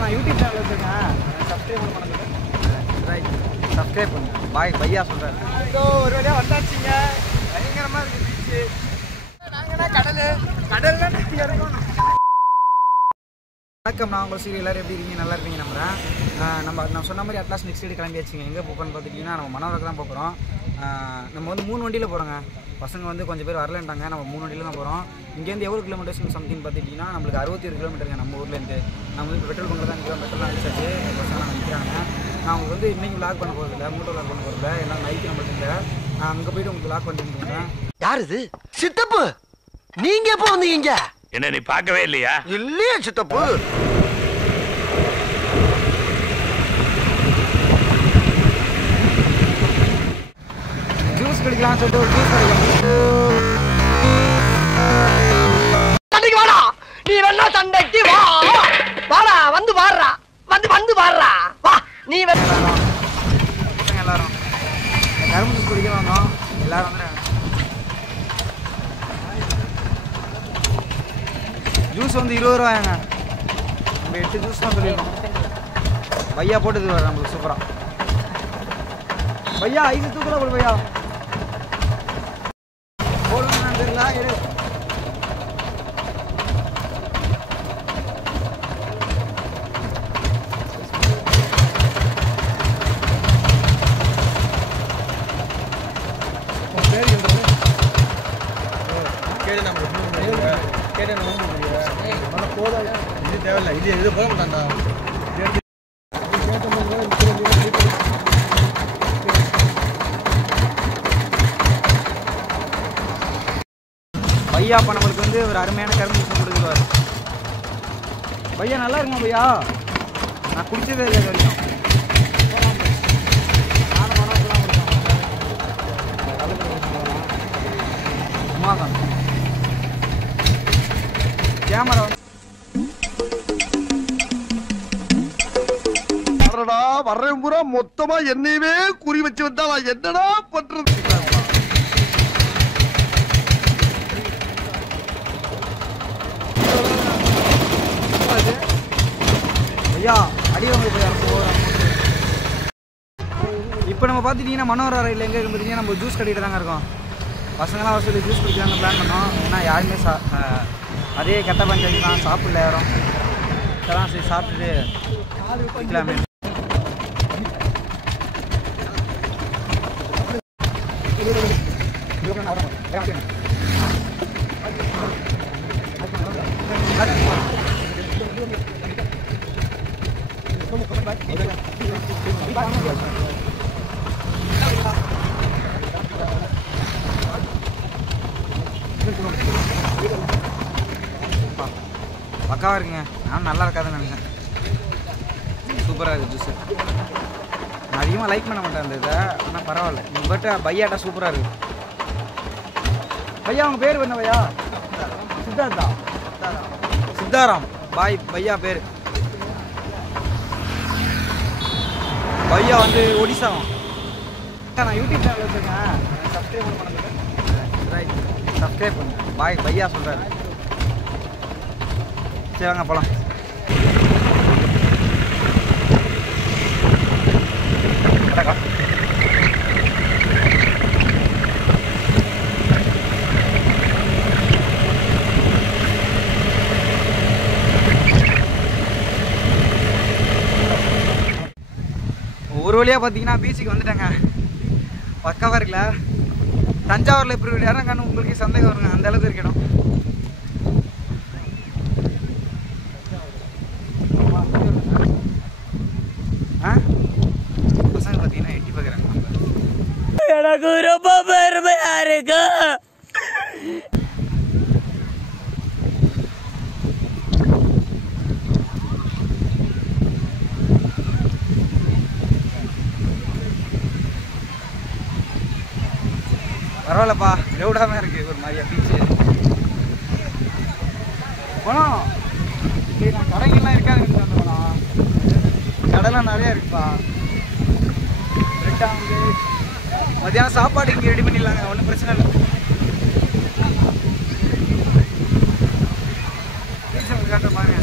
நான் YouTube channel வச்சுருக்கேன், subscribe பண்ணுங்க. ரைட், சப்ஸ்கிரைப் பண்ணுங்க. பாய் பையா சொல்கிறேன். ஒரு வழியாக வந்தாச்சுங்க. பயங்கரமாக இருக்குது பீச்சு. நாங்கன்னா கடல்லாம் இருக்கணும். வணக்கம், நான் உங்கள் சீரியல். எல்லோரும் எப்படி இருக்கீங்க? நல்லா இருப்பீங்க நம்புகிறேன். நான் சொன்ன மாதிரி அட்லாஸ் நெக்ஸ்ட் டே கிளம்பியாச்சுங்க. எங்கே போகணும்னு பார்த்துக்கிட்டிங்கன்னா நம்ம மனோரக்கு தான் போகிறோம். நம்ம வந்து 3 வண்டியில் போகிறோங்க. பசங்க வந்து கொஞ்சம் பேர் வரலன்ட்டாங்க. நம்ம 3 வண்டியில் தான் போகிறோம். இங்கேருந்து எவ்வளோ கிலோமீட்டர்ஸ் சம்திங் பார்த்துக்கிட்டிங்கன்னா நம்மளுக்கு 61 கிலோமீட்டருங்க நம்ம ஊர்லேருந்து. நம்ம வந்து பெட்ரோல் பங்கில் தான் நிற்கிறோம். பெட்ரோல் அடிச்சாச்சு. பசங்களாம் நிற்கிறாங்க. நான் உங்களுக்கு வந்து இன்றைக்கி விளாக் பண்ண போகிறதில்ல, மூட்டோ விளாக் பண்ண போகிறதில்ல. எல்லாம் நைட்டு நம்மளுக்கு இல்லை. நான் அங்கே போய்ட்டு உங்களுக்கு விளாக் பண்ணிட்டு யார் இது? சித்தப்பு, நீங்க எப்போ வந்தீங்க? என்ன நீ பார்க்கவே இல்லையா? இல்லையே சித்தப்பு. ஜூஸ் குடிக்கலாம் சொல்லிட்டு ஒரு ஜூஸ் சண்டைக்கு வாடா, நீ வேணா சண்டைக்கு வா. வாடா, வந்து வாடுறா, வந்து வாடுறா, வா. நீ எல்லாரும் கரும்பு ஜூஸ் குடிக்க வந்தோம். எல்லாரும் வந்து ஜூஸ் வந்து 20 ரூபாயாங்க. நம்ம 8 ஜூஸ் தான் சொல்லியிருக்கோம். பையா போட்டு வர நம்மளுக்கு சூப்பராக. பையா ஐஸ் தூக்கல போடு பையா. போடணும் தெரியல. எடு. இது போட மாட்டான்டா. பையா அப்போ நம்மளுக்கு வந்து ஒரு அருமையான கரும்பு ஜூஸ் கொடுக்குவார். பையா நல்லா இருக்குமா பையா? நான் குடிச்சதே இல்லை வரைக்கும். சும்மா தான் கேமரா வர்றேன் பூரா மொத்தமா என்னையவே குறி வச்சு வந்தா நான் என்னடா பண்றது? ஐயா அடிவாங்க பையா. இப்போ நம்ம பார்த்துட்டிங்கன்னா மனோரா ரயில் எங்கே இருந்துருக்கீங்க? நம்ம ஜூஸ் கட்டிகிட்டு தாங்க இருக்கோம். பசங்களாம் வர சொல்லி ஜூஸ் குடிக்கலாம்னு பிளான் பண்ணோம். ஏன்னா யாருமே அதே கெட்ட பஞ்சாயத்து தான், சாப்பிடல யாரும். இதெல்லாம் சரி சாப்பிட்டுட்டு குடிக்கலாமே. பக்காவாக இருக்குங்க. நான் நல்லா இருக்காதுன்னு நினைச்சேன். சூப்பராக இருக்குது ஜூஸு. நான் அதிகமாக லைக் பண்ண மாட்டேன் அந்த இதை, ஆனால் பரவாயில்ல. பட் பையாட்டா சூப்பராக இருக்குது. பையா உங்கள் பேர் என்ன பையா? சித்தார்த்தா. சித்தாராம் பாய் பையா பேர். பையா வந்து ஒடிசாவும். நான் யூடியூப் சேனல் வச்சுருக்கேன், சப்ஸ்கிரைப் பண்ணுங்க. ரைட், சப்ஸ்கிரைப் பண்ணுங்க. பாய் பையா சொல்கிறாரு. சரி வாங்க போகலாம். ஒரு வழியாக பார்த்தீங்கன்னா பீச்சுக்கு வந்துட்டாங்க. பக்காவாக இருக்குல்ல? தஞ்சாவூரில் இப்படி விளையாடுற கண்ணு உங்களுக்கு சந்தேகம் வருங்க, அந்த அளவுக்கு இருக்கணும். பசங்க பார்த்தீங்கன்னா எட்டி பார்க்குறாங்க. எனக்கு ரொம்ப பெருமையா இருக்கு. பரவாயில்லப்பா, க்ரௌடாக தான் இருக்குது ஒரு மாதிரியா பீச்சு. போனோம் கடைகள்லாம் இருக்காதுன்னு சொன்னோம். கடைலாம் நிறையா இருக்குப்பா. ரெட்டாங்க மத்தியானம் சாப்பாடு இங்கே ரெடி பண்ணிடலாங்க, ஒன்றும் பிரச்சனை இல்லை. பீச்சு காட்டுற பாருங்க.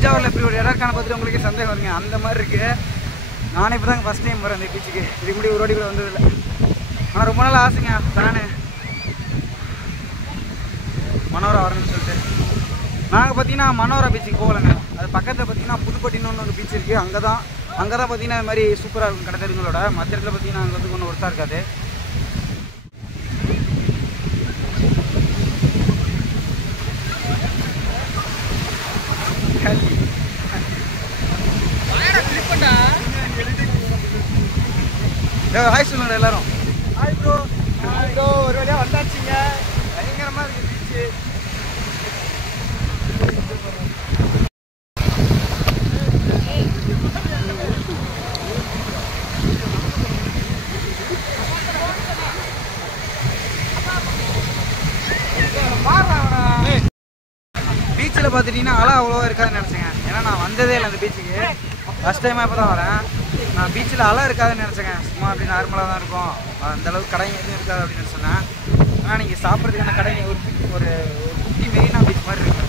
தஞ்சாவூரில் இப்படி ஒரு இடம் இருக்கான பார்த்துட்டு உங்களுக்கு சந்தேகம் வருங்க. அந்த மாதிரி இருக்குது. நானே இப்போ தாங்க ஃபஸ்ட் டைம் வரேன் அந்த பீச்சுக்கு. இதுக்கு முன்னாடி ஒரு வாட்டி கூட வந்ததில்லை. ஆனால் ரொம்ப நாள் ஆசைங்க நான் மனோரா வரணும்னு சொல்லிட்டு. நாங்கள் பார்த்தீங்கன்னா மனோரா பீச்சுக்கு போகலைங்க. அது பக்கத்தில் பார்த்தீங்கன்னா புதுப்பட்டின்னு ஒரு பீச் இருக்குது. அங்கே தான் பார்த்தீங்கன்னா இது மாதிரி சூப்பராக இருக்கும் கடை தெருங்களோட. மற்ற இடத்துல பார்த்தீங்கன்னா அங்கே வந்து ஒன்றும் ஒருத்தா இருக்காது. ஹாய் சொல்லுங்க எல்லாரும். Hi bro. ஒரு வழியாக வந்தாச்சுங்க. பயங்கரமாக இருக்குது பீச்சு. பீச்சில் பார்த்துட்டிங்கன்னா அலை அவ்வளோவா இருக்காதுன்னு நினச்சேங்க. ஏன்னா நான் வந்ததே இல்லை அந்த பீச்சுக்கு. ஃபஸ்ட் டைமாக இப்போ தான் வரேன். நான் பீச்சில் அலை இருக்காதுன்னு நினச்சேங்க. சும்மா அப்படி நார்மலாக தான் இருக்கும். அந்தளவுக்கு கடைங்க எதுவும் இருக்காது அப்படின்னு சொன்னேன். ஆனால் நீங்கள் சாப்பிட்றதுக்கான கடைங்க ஒரு குட்டி மெரினா பீச் மாதிரி இருக்கு.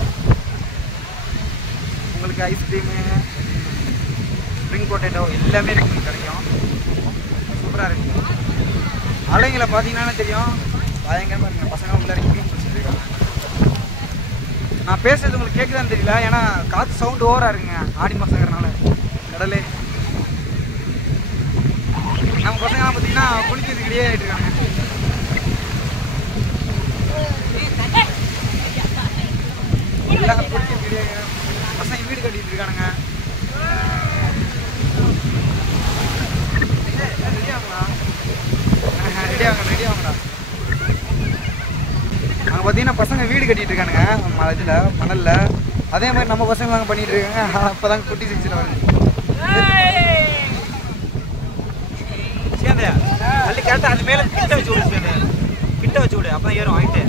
உங்களுக்கு ஐஸ்கிரீமு, ஸ்ப்ரிங் பொட்டேட்டோ எல்லாமே உங்களுக்கு கிடைக்கும். சூப்பராக இருக்குது. அலைங்களை பார்த்தீங்கன்னா தெரியும், பயங்கரமாக இருக்குங்க. பசங்க உள்ளே மீன் பிடிச்சிட்டு இருக்காங்க. நான் பேசுறது உங்களுக்கு கேட்குதான்னு தெரியல. ஏன்னா காற்று சவுண்டு ஓவராக இருக்குங்க. ஆடி மாதங்கிறனால கடலே. நம்ம பசங்களாம் பார்த்தீங்கன்னா குளிக்கிறதுக்கு ரெடியாக ஆகிட்டு இருக்காங்க. எல்லாம் குளிக்கிறதுக்கு ரெடியாக பசங்க வீடு கட்டிட்டு இருக்கானுங்க. ரெடி ஆகுங்களா? அங்கே பார்த்தீங்கன்னா பசங்க வீடு கட்டிட்டு இருக்கானுங்க இதில் மணலில். அதே மாதிரி நம்ம பசங்க நாங்கள் பண்ணிட்டு இருக்காங்க. அப்போ தாங்க குட்டி சிக்ஸில் வருது. அள்ளி கரெக்டாக அது மேலே கிட்ட வச்சு விடு. கிட்ட வச்சு விடு, அப்போ ஏறும் ஆகிட்டு.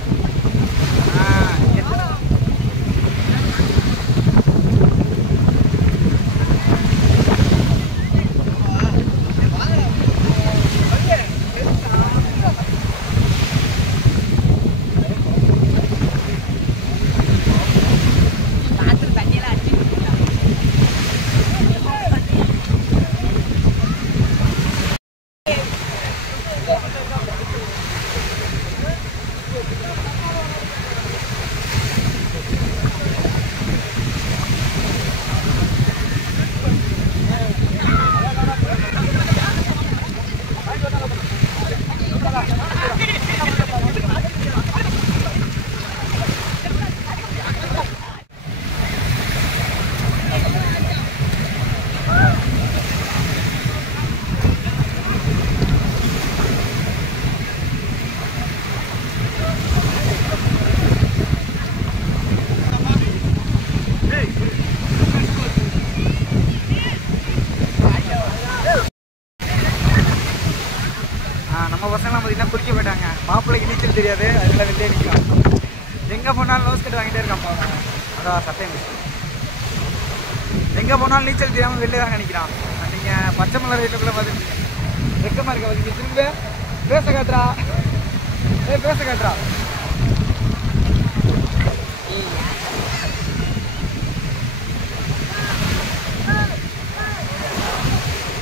நம்ம பசங்களாம் பார்த்தீங்கன்னா குளிக்க போயிட்டாங்க. மாப்பிள்ளைக்கு நீச்சல் தெரியாது, அதெல்லாம் வெளியே நிற்கலாம். எங்கே போனாலும் நோஸ் கட்டு வாங்கிட்டே இருக்கான் பாருங்க. அதான் சட்டையம் எங்கே போனாலும் நீச்சல் தெரியாமல் வெளியே தான் நினைக்கிறான். நீங்கள் பச்சை மலர் வீட்டுக்குள்ளே பார்த்துருக்கீங்க. வெக்கமாக இருக்க நீங்கள் திரும்ப பேச காட்டுறா. பேச காட்டுறா.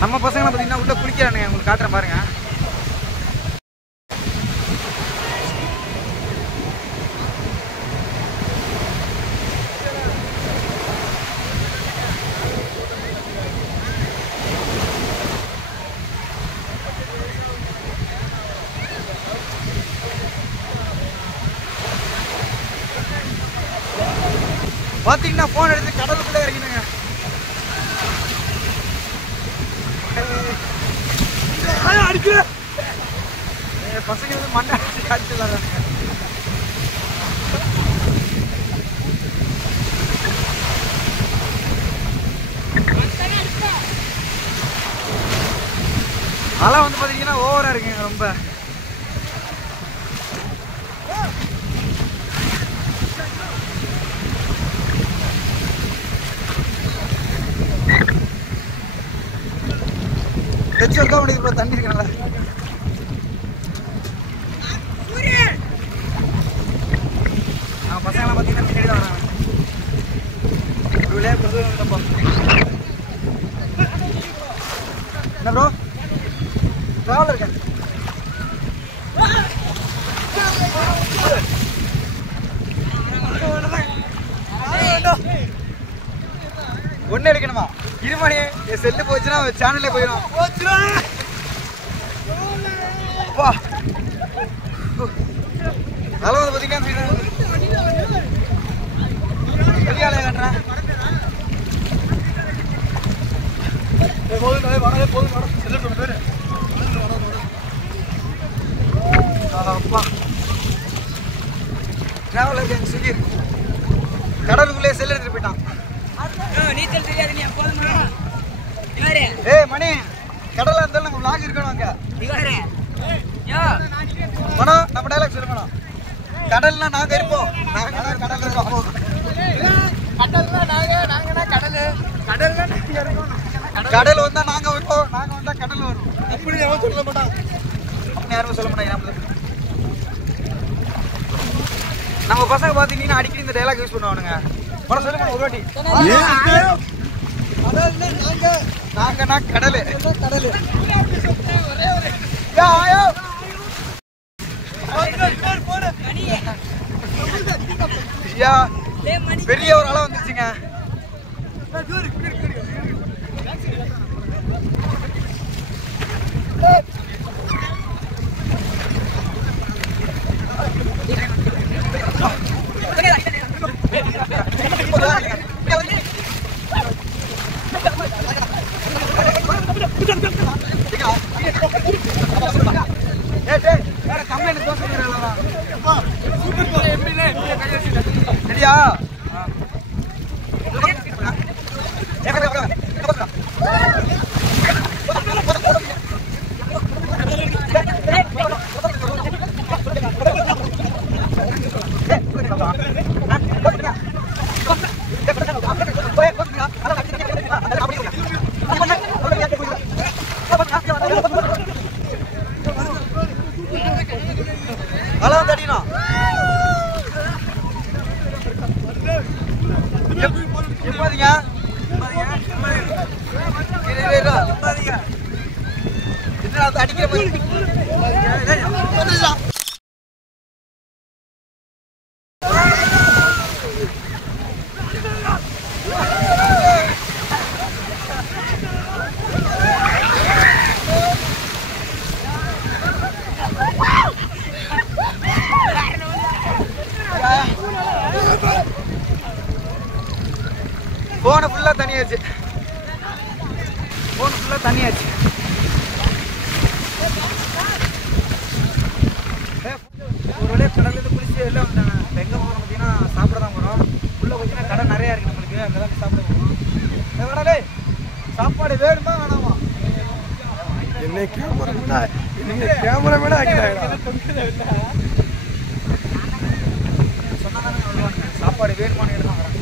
நம்ம பசங்களை பார்த்தீங்கன்னா உள்ள குளிக்கிறானுங்க. உங்களுக்கு காட்டுறேன் பாருங்க. பார்த்தீங்கன்னா ஃபோன் எடுத்து கடலுக்குள்ளே இறங்கினுங்க. அடிக்கல பசங்க வந்து மண்ணை அடிச்சு விளாடுறாங்க. அலை வந்து பார்த்தீங்கன்னா ஓவராக இருக்குங்க ரொம்ப. தெச்சல் தான் உனக்கு இப்போ தண்ணி இருக்கனால பசங்களாம் பார்த்தீங்கன்னா பின்னாடி தான் வராங்க. விளையாட்டு என்ன ப்ரோ ட்ராவல் இருக்கேன் ஒன்னு எடுக்கணுமா இருமணி என் செல்லு போச்சுன்னா சேனல்ல போயிடும் அளவு பார்த்தீங்கன்னா வெளியாளைய காட்டுறேன் கடலுக்குள்ளே செல் எடுத்துட்டு போயிட்டான் நீச்சல் தெரியாது நீ போதுமா ஏய் மணி கடலா இருந்தாலும் நம்ம vlog இருக்கணும் அங்க மனோ நம்ம டைலாக் சொல்லணும் கடல்னா நாங்க இருப்போம் நாங்க கடல் இருக்கோம் கடல்னா நாங்க கடல்னா நீங்க இருக்கணும் கடல் வந்தா நாங்க இருப்போம் நாங்க வந்தா கடல் வரும் அப்படி யாரும் சொல்ல மாட்டாங்க அப்படி யாரும் சொல்ல மாட்டாங்க நம்ம பசங்க பாத்தீங்கன்னா அடிக்கடி இந்த டைலாக் யூஸ் பண்ணுவானுங்க மனோ சொல்லுங்க ஒரு வாட்டி நாங்கன்னா கடல் கடல் பெரிய ஒரு அளவு வந்துருச்சுங்க சரியா அளவு தடினா எப்போதுங்க அடிக்கிற போன ஃபுல்லா தனியாச்சு ஒரு வழியாக கடலில் குளிச்சு எல்லாம் வந்தாங்க இப்போ எங்கே போகிறோம் பார்த்தீங்கன்னா சாப்பிட தான் போகிறோம் உள்ளே பார்த்தீங்கன்னா கடை நிறையா இருக்குது நம்மளுக்கு அங்கே தான் சாப்பிட போகிறோம் கடலே சாப்பாடு வேணுமா வேணாமா என்ன கேமராமேனா ஆக்கிட்டாங்க சொன்னா தானே வருவாங்க சாப்பாடு வேணுமான்னு எடுத்து வாங்குறாங்க